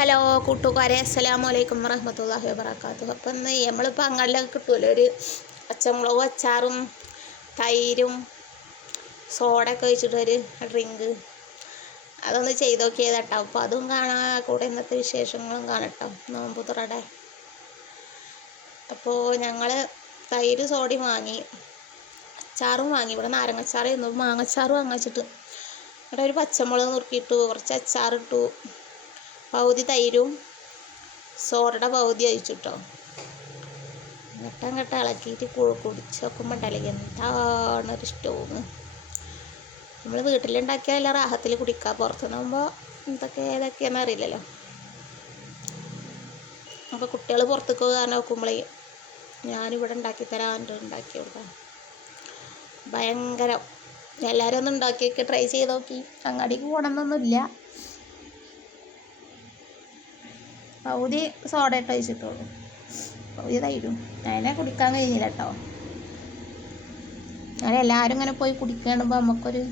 Hello കൂട്ടുകാരെ, അസ്സലാമു അലൈക്കും വറഹ്മത്തുള്ളാഹി വബറകാതുഹു. അപ്പം ഇന്ന് നമ്മളിപ്പോൾ അങ്ങനെയൊക്കെ കിട്ടുമല്ലോ, ഒരു പച്ചമുളകും അച്ചാറും തൈരും സോഡയൊക്കെ ഒഴിച്ചിട്ടൊരു ഡ്രിങ്ക്. അതൊന്ന് ചെയ്ത് നോക്കിയത് കേട്ടോ. അപ്പോൾ അതും കാണാൻ, കൂടെ ഇന്നത്തെ വിശേഷങ്ങളും കാണട്ടോ, നോമ്പ് തുറടെ. അപ്പോൾ ഞങ്ങൾ തൈര് സോഡയും വാങ്ങി, അച്ചാറും വാങ്ങി. ഇവിടെ നാരങ്ങച്ചാറായിരുന്നു, മാങ്ങച്ചാറ് വാങ്ങിച്ചിട്ട് ഇവിടെ ഒരു പച്ചമുളക് നുറുക്കിയിട്ടു, കുറച്ച് അച്ചാറിട്ടു, പകുതി തൈരും സോഡയുടെ പകുതി ഒഴിച്ചിട്ടോ. അങ്ങോട്ട് ഇളക്കിയിട്ട് കുടിച്ച് നോക്കുമ്പോൾ ഉണ്ടല്ലേ എന്താണൊരു സ്റ്റോങ്. നമ്മൾ വീട്ടിലുണ്ടാക്കിയാലല്ല റാഹത്തിൽ കുടിക്കുക, പുറത്തുനിന്നാകുമ്പോൾ ഏതൊക്കെയാണെന്ന് അറിയില്ലല്ലോ. അപ്പോൾ കുട്ടികൾ പുറത്തേക്ക് കാരണം നോക്കുമ്പോഴേ ഞാനിവിടെ ഉണ്ടാക്കി കൊടുക്കാം. ഭയങ്കരം. എല്ലാവരും ഒന്ന് ഉണ്ടാക്കിയൊക്കെ ട്രൈ ചെയ്ത് നോക്കി. അങ്ങാടിക്ക് പോകണമെന്നൊന്നുമില്ല. പകുതി സോഡ ഇട്ട് ഒഴിച്ചിട്ടുള്ളൂ, പകുതി തൈരും. അതിനെ കുടിക്കാൻ കഴിഞ്ഞില്ല കേട്ടോ. അങ്ങനെ എല്ലാവരും ഇങ്ങനെ പോയി കുടിക്കണമ്പോൾ നമുക്കൊരു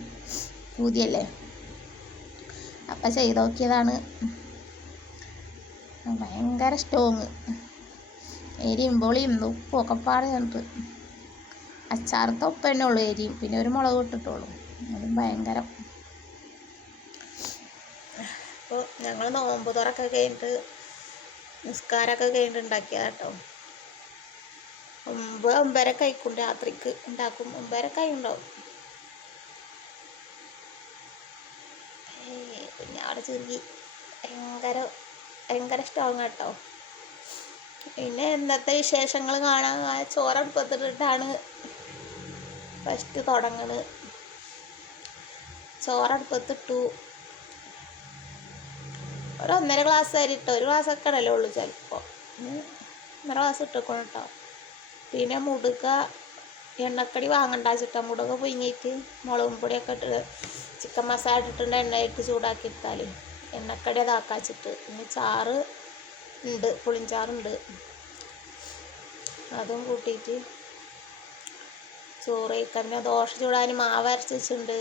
പൂതിയല്ലേ. അപ്പം ചെയ്ത് നോക്കിയതാണ്. ഭയങ്കര സ്ട്രോങ്. എരിയും പൊളിയും ഉപ്പും ഒക്കെ പാടെ കണ്ടിട്ട്. അച്ചാറത്തെ ഉപ്പ് തന്നെ ഉള്ളൂ, എരിയും പിന്നെ ഒരു മുളക് ഇട്ടിട്ടുള്ളൂ. അതും ഭയങ്കരം. അപ്പോൾ ഞങ്ങൾ നോമ്പ് തുറക്കെ കഴിഞ്ഞിട്ട് നിസ്കാരമൊക്കെ കഴിഞ്ഞിട്ട് ഉണ്ടാക്കിയതാ കേട്ടോ. 9 കഴിക്കും, രാത്രിക്ക് ഉണ്ടാക്കും. 9 ഉണ്ടാവും. പിന്നെ അവിടെ ചുരുങ്ങി ഭയങ്കര സ്ട്രോങ് കേട്ടോ. പിന്നെ ഇന്നത്തെ വിശേഷങ്ങൾ കാണാൻ ചോറടുപ്പത്തിട്ടിട്ടാണ് ഫസ്റ്റ് തുടങ്ങുന്നത്. ചോറടുപ്പത്തിട്ടു, ഒരു 1.5 ഗ്ലാസ് അരി ഇട്ടോ. ഒരു ഗ്ലാസ്സൊക്കെ ഇടലേ ഉള്ളൂ ചിലപ്പോൾ. 1.5 ഗ്ലാസ് ഇട്ടേക്കണം കേട്ടോ. പിന്നെ മുടുക എണ്ണക്കടി വാങ്ങണ്ട വെച്ചിട്ടാ. മുടുക പുഴുങ്ങിയിട്ട് മുളകും പൊടിയൊക്കെ ഇട്ട് ചിക്കൻ മസാല ഇട്ടിട്ടുണ്ട്, എണ്ണയിട്ട് ചൂടാക്കി ഇട്ടാൽ എണ്ണക്കടി അതാക്കാച്ചിട്ട്. പിന്നെ ചാറ് ഉണ്ട്, പുളിഞ്ചാറുണ്ട്, അതും കൂട്ടിയിട്ട് ചോറ് കഴിക്കാൻ. പിന്നെ ദോശ ചൂടാൻ മാവ് അരച്ച് വെച്ചിട്ടുണ്ട്.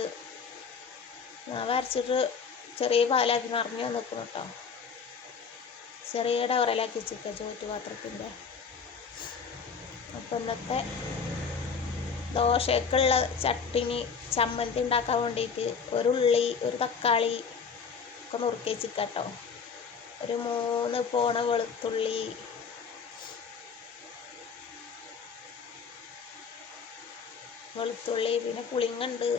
മാവ് അരച്ചിട്ട് ചെറിയ പാലാക്കി നിറഞ്ഞു നിൽക്കണം കേട്ടോ. ചെറിയ ഉരലാക്കി വെച്ചിരിക്കുക ചോറ്റുപാത്രത്തിൻ്റെ. അപ്പം ഇന്നത്തെ ദോശക്കുള്ള ചട്ടിനി ചമ്മന്തി ഉണ്ടാക്കാൻ വേണ്ടിയിട്ട് ഒരു ഉള്ളി, ഒരു തക്കാളി ഒക്കെ നുറുക്കി വെച്ചിരിക്കുക കേട്ടോ. ഒരു 3 പോണ വെളുത്തുള്ളി, പിന്നെ പുളിങ്ങുണ്ട്,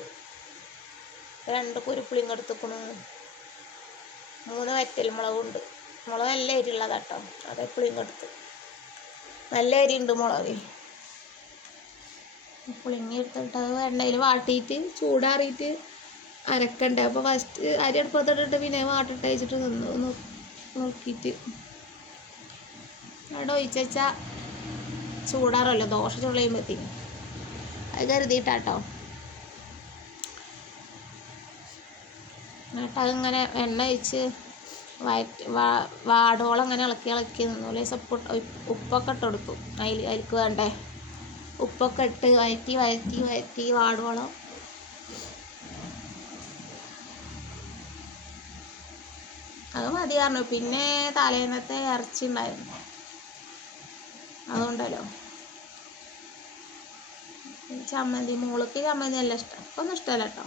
2 കുരുപ്പുളിങ്ങ എടുത്തുക്കണു, 3 വറ്റൽ മുളകുണ്ട്. മുളക് നല്ല എരിയുള്ളതാ കേട്ടോ, അതേ പുളിങ്ങ എടുത്ത്. നല്ല എരിയുണ്ട് മുളക്. പുളിങ്ങ എടുത്തിട്ട് എണ്ണയിൽ വാട്ടിയിട്ട് ചൂടാറിയിട്ട് അരക്കണ്ടേ. അപ്പോൾ ഫസ്റ്റ് അരി അടുപ്പത്തിട്ടിട്ട് പിന്നെ വാട്ടിട്ട് വെച്ചിട്ട് നോക്കിയിട്ട് അവിടെ ഒഴിച്ചാൽ ചൂടാറല്ലോ ദോശ ചുളയുമ്പോഴത്തേക്കും. അത് കരുതിയിട്ടാട്ടോ. എന്നിട്ട് അതിങ്ങനെ എണ്ണ ഒഴിച്ച് വാടോളം അങ്ങനെ ഇളക്കി നിന്നു. ഉപ്പൊക്കെ ഇട്ട് കൊടുക്കും. അതിലേക്ക് വേണ്ടേ ഉപ്പൊക്കെ ഇട്ട് വഴറ്റി വാടോളം. അത് മതി പറഞ്ഞു. പിന്നെ തലേന്നത്തെ ഇറച്ചി ഉണ്ടായിരുന്നു, അതുകൊണ്ടല്ലോ. ചമ്മന്തി, മോൾക്ക് ചമ്മന്തി നല്ല ഇഷ്ടം. ഒന്നും ഇഷ്ടമല്ല കേട്ടോ,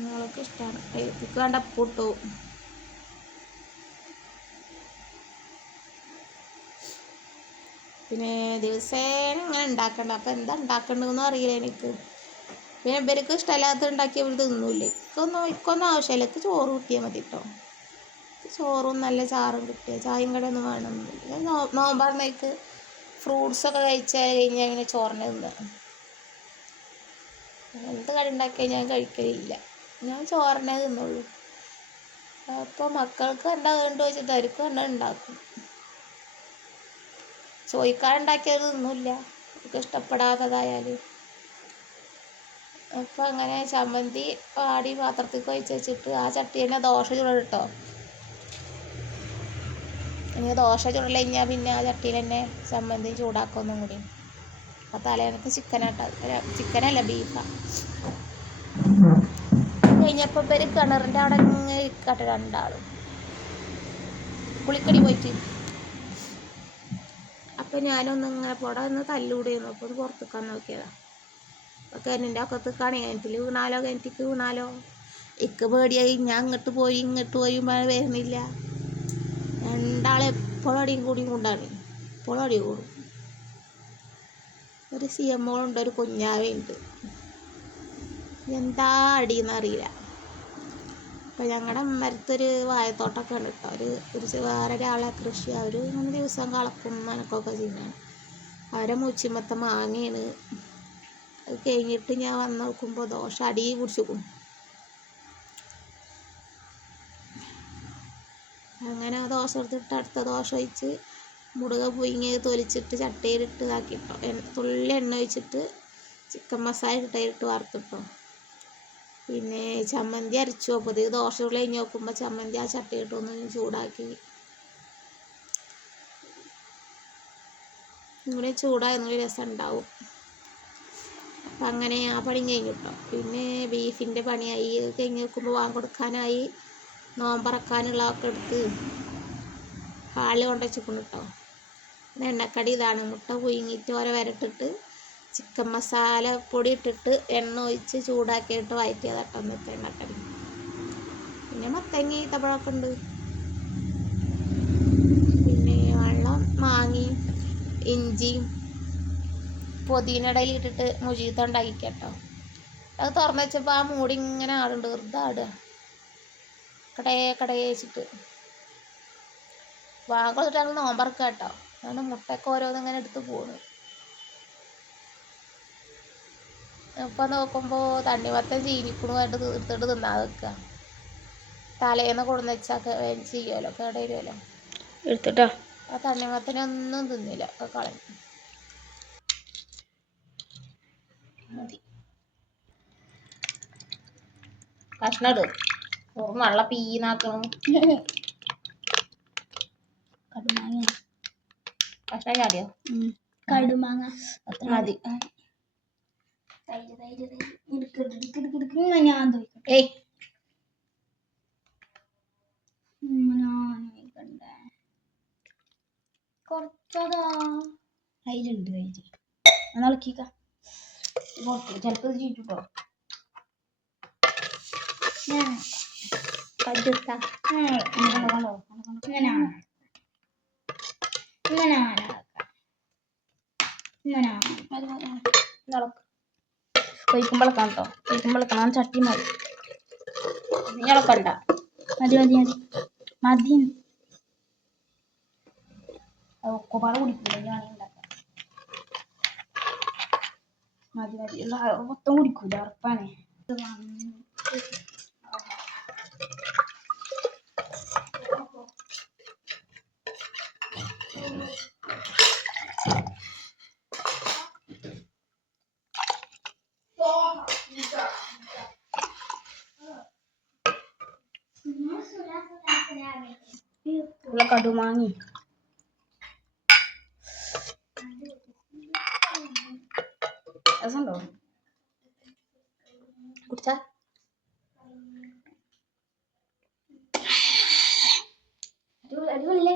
മോൾക്ക് ഇഷ്ടമാണ്. എനിക്ക് വേണ്ട ഉപ്പിട്ടു. പിന്നെ ദിവസേന ഇങ്ങനെ ഉണ്ടാക്കണ്ട. അപ്പം എന്താ ഉണ്ടാക്കേണ്ടതെന്നും അറിയില്ല എനിക്ക്. പിന്നെ ഇവർക്ക് ഇഷ്ടമല്ലാത്ത ഉണ്ടാക്കി ഇവർ തിന്നൂല്ലേ. എനിക്കൊന്നും ആവശ്യമില്ല. എനിക്ക് ചോറ് കിട്ടിയാൽ മതി കേട്ടോ. ചോറും നല്ല ചാറും കിട്ടിയ ചായയും കടയൊന്നും വേണമെന്നില്ല. നോമ്പാറിനേക്ക് ഫ്രൂട്ട്സൊക്കെ കഴിഞ്ഞാൽ ഇങ്ങനെ ചോറിന് തിന്നുക. എന്ത് കടി ഉണ്ടാക്കിയാൽ ഞാൻ കഴിക്കലില്ല, ഞാൻ ചോറിനെ തിന്നുള്ളൂ. അപ്പോൾ മക്കൾക്ക് എന്താ വേണ്ടു വെച്ചിട്ട് അവർക്ക് എന്താ ഉണ്ടാക്കും. ചോദിക്കാറുണ്ടാക്കിയത് തിന്നില്ല, അവർക്ക് ഇഷ്ടപ്പെടാത്തതായാൽ. അപ്പോൾ അങ്ങനെ ചമ്മന്തി വാടി പാത്രത്തിൽ ഒഴിച്ച് വെച്ചിട്ട് ആ ചട്ടി തന്നെ ദോശ ചുടട്ടോ. ഇനി ദോശ ചുടൽ കഴിഞ്ഞാൽ പിന്നെ ആ ചട്ടിയിൽ തന്നെ ചമ്മന്തി ചൂടാക്കൊന്നും കൂടി. അപ്പോൾ തലേന്നൊക്കെ ചിക്കനല്ല ബീഫാണ്. കഴിഞ്ഞപ്പോൾ ഇവർ കിണറിൻ്റെ അവിടെ ഇരിക്കട്ടെ 2 ആളും. പുളിക്കടി പോയിട്ട്. അപ്പം ഞാനൊന്നിങ്ങനെ പുറം ഒന്ന് തല്ലൂടിയിരുന്നു. അപ്പോൾ ഒന്ന് പുറത്തേക്കാൻ നോക്കിയതാണ്. അപ്പോൾ കിണറ്റിൻ്റെ അക്കത്തേക്കാണ്. കിണറ്റിൽ വീണാലോ, കിണറ്റിക്ക് വീണാലോ. ഇക്ക് പേടിയായി. ഞാൻ ഇങ്ങോട്ട് പോയി വരുന്നില്ല. രണ്ടാളെപ്പോഴും അടിയും കൂടിയും കൊണ്ടാണ്. എപ്പോഴും അടി കൂടും. ഒരു സിയമ്മോളുണ്ട്, ഒരു കുഞ്ഞാവയുണ്ട്. എന്താ അടിയെന്നറിയില്ല. അപ്പം ഞങ്ങളുടെ മരത്തൊരു വാഴത്തോട്ടമൊക്കെ ഉണ്ട് കേട്ടോ. വേറൊരാളെ കൃഷി. അവർ 3 ദിവസം കളക്കും നനക്കൊക്കെ ചെയ്യുന്നതാണ്. അവരെ മൂച്ചിമത്തെ മാങ്ങയാണ്. അത് കഴിഞ്ഞിട്ട് ഞാൻ വന്ന് നോക്കുമ്പോൾ ദോശ അടി പിടിച്ചിരിക്കും. അങ്ങനെ ദോശ എടുത്തിട്ട് അടുത്ത ദോശ ഒഴിച്ച് മുടുക പുഴുങ്ങി തൊലിച്ചിട്ട് ചട്ടയിലിട്ട് ഇതാക്കിട്ടോ. തുള്ളി എണ്ണ ഒഴിച്ചിട്ട് ചിക്കൻ മസാല ഇട്ടതിലിട്ട് വറുത്തിട്ടോ. പിന്നെ ചമ്മന്തി അരച്ചു. അപ്പോൾ ഇത് ദോശകൾ കഴിഞ്ഞ് നോക്കുമ്പോൾ ചമ്മന്തി ആ ചട്ടയിട്ടൊന്ന് ചൂടാക്കി. ഇങ്ങനെ ചൂടായിരുന്ന രസം ഉണ്ടാവും. അപ്പം അങ്ങനെ ആ പണി കഴിഞ്ഞു കേട്ടോ. പിന്നെ ബീഫിൻ്റെ പണിയായി. കഴിഞ്ഞ് നോക്കുമ്പോൾ കൊടുക്കാനായി. നോമ്പറക്കാനുള്ളതൊക്കെ എടുത്ത് ഹാളിൽ കൊണ്ടുവച്ചിരിക്കുന്നു കേട്ടോ. എണ്ണക്കടി ഇതാണ്. മുട്ട പുഴുങ്ങിയിട്ട് വരട്ടിട്ട് ചിക്കൻ മസാല പൊടി ഇട്ടിട്ട് എണ്ണ ഒഴിച്ച് ചൂടാക്കിയിട്ട് വഴറ്റിയതാട്ടോ ഇന്നത്തെ എണ്ണക്കടി. പിന്നെ മത്തങ്ങ ഈത്തപ്പഴമൊക്കെ ഉണ്ട്. പിന്നെ വെള്ളം മാങ്ങി ഇഞ്ചിയും പൊതിനടയിൽ ഇട്ടിട്ട് മുജീത്ത ഉണ്ടാക്കി കേട്ടോ. അത് തുറന്നു വെച്ചപ്പോൾ ആ മൂടി ഇങ്ങനെ ആടുണ്ട്. വെറുതെ ആടുക. കടയെ വെച്ചിട്ട് വാങ്ങൊന്നിട്ടാണ് നോമ്പറക്കുക കേട്ടോ. അതുകൊണ്ട് മുട്ടയൊക്കെ ഓരോന്നിങ്ങനെ എടുത്ത് പോകുന്നു. ഇപ്പം നോക്കുമ്പോൾ തണ്ണിമത്തൻ ചീനിക്കുണുമായിട്ട് എടുത്തിട്ട് തിന്നാതെ വെക്കുക. തലേന്ന് കൊടുന്ന് വെച്ചാൽ ചെയ്യുമല്ലോ, കേടുവരുമല്ലോ എടുത്തിട്ടോ. ആ തണ്ണിമത്തനൊന്നും തിന്നില്ല, ഒക്കെ കളഞ്ഞു. മതി കഷ്ണം ഇടും. വെള്ളം പീന്നാക്കണം. കടുമാങ്ങ കഷ്ണം ചാടിയോ? കടുമാങ്ങ അത്ര മതി. ഞാൻ കുറച്ചതാ അതിലുണ്ട് ഇളക്കിക്ക. ചിലപ്പോൾ ചീറ്റിട്ടോ. കൊയ്ക്കുമ്പോഴേക്കാം കേട്ടോ. കൊയ്ക്കുമ്പോഴേക്കാം ചട്ടി മതി. ഇളക്കണ്ട. മതി ഒക്കെപ്പാട് കുടിക്കില്ല. ഞാൻ ഉണ്ടാക്കാം. മതി മൊത്തം കുടിക്കൂല. ഉറപ്പാണ്. കടുമാങ്ങി രസമുണ്ടോ? കുടിച്ചാ അടിപൊളിയല്ലേ?